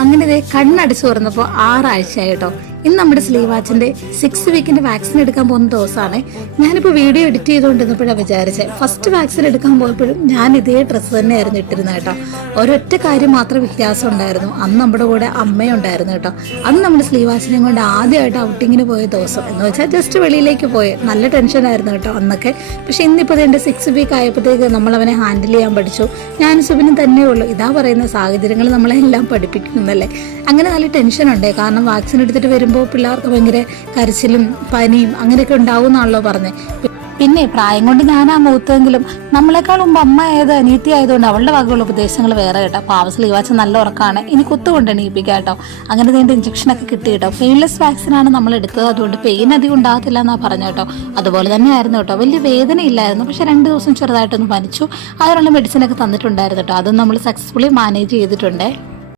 അങ്ങനെ ഇതേ കണ്ണടിച്ചു തുറന്നപ്പോൾ 6 ആഴ്ചയായിട്ടോ. ഇന്ന് നമ്മുടെ സ്ലീവാച്ചിന്റെ 6 വീക്കിന്റെ വാക്സിൻ എടുക്കാൻ പോകുന്ന ദിവസമാണ്. ഞാനിപ്പോൾ വീഡിയോ എഡിറ്റ് ചെയ്തുകൊണ്ടിരുന്നപ്പോഴാണ് വിചാരിച്ചത്, ഫസ്റ്റ് വാക്സിൻ എടുക്കാൻ പോയപ്പോഴും ഞാൻ ഇതേ ഡ്രസ്സ് തന്നെയായിരുന്നു ഇട്ടിരുന്നത് കേട്ടോ. ഒരൊറ്റ കാര്യം മാത്രം വ്യത്യാസം ഉണ്ടായിരുന്നു, അന്ന് നമ്മുടെ കൂടെ അമ്മയുണ്ടായിരുന്നു കേട്ടോ. അന്ന് നമ്മുടെ സ്ലീവാച്ചിനെ കൊണ്ട് ആദ്യമായിട്ട് ഔട്ടിങ്ങിന് പോയ ദിവസം എന്ന് വെച്ചാൽ ജസ്റ്റ് വെളിയിലേക്ക് പോയി. നല്ല ടെൻഷനായിരുന്നു കേട്ടോ അന്നൊക്കെ. പക്ഷെ ഇന്നിപ്പോൾ എൻ്റെ 6 വീക്ക് ആയപ്പോഴത്തേക്ക് നമ്മളവനെ ഹാൻഡിൽ ചെയ്യാൻ പഠിച്ചു. ഞാൻ സുബിനും തന്നെ ഉള്ളൂ. ഇതാ പറയുന്ന സാഹചര്യങ്ങൾ നമ്മളെല്ലാം പഠിപ്പിക്കുന്നല്ലേ. അങ്ങനെ നല്ല ടെൻഷനുണ്ട്, കാരണം വാക്സിൻ എടുത്തിട്ട് വരുമ്പോൾ പിള്ളേർക്ക് ഭയങ്കര കരച്ചിലും പനിയും അങ്ങനെയൊക്കെ ഉണ്ടാവും എന്നാണല്ലോ പറഞ്ഞത്. പിന്നെ പ്രായം കൊണ്ട് ഞാനാ മൂത്തെങ്കിലും നമ്മളെക്കാൾ മുമ്പ് അമ്മ ആയത് അനീതി ആയതുകൊണ്ട് അവളുടെ വകയുള്ള ഉപദേശങ്ങൾ വേറെ കേട്ടോ. പാവ സ്ലീവാച്ച് നല്ല ഉറക്കമാണ്, ഇനി കുത്തുകൊണ്ട് എണീപ്പിക്കാം കേട്ടോ. അങ്ങനെ ഇതിൻ്റെ ഇഞ്ചക്ഷനൊക്കെ കിട്ടി കേട്ടോ. പെയിൻലെസ് വാക്സിനാണ് നമ്മൾ എടുത്തത്, അതുകൊണ്ട് പെയിൻ അധികം ഉണ്ടാകത്തില്ല എന്നാ പറഞ്ഞു കേട്ടോ. അതുപോലെ തന്നെ ആയിരുന്നു കേട്ടോ, വലിയ വേദന ഇല്ലായിരുന്നു. പക്ഷെ 2 ദിവസം ചെറുതായിട്ടൊന്ന് പനിച്ചു. അതിനുള്ള മെഡിസിനൊക്കെ തന്നിട്ടുണ്ടായിരുന്നു കേട്ടോ. അതും നമ്മൾ സക്സസ്ഫുള്ളി മാനേജ് ചെയ്തിട്ടുണ്ട്.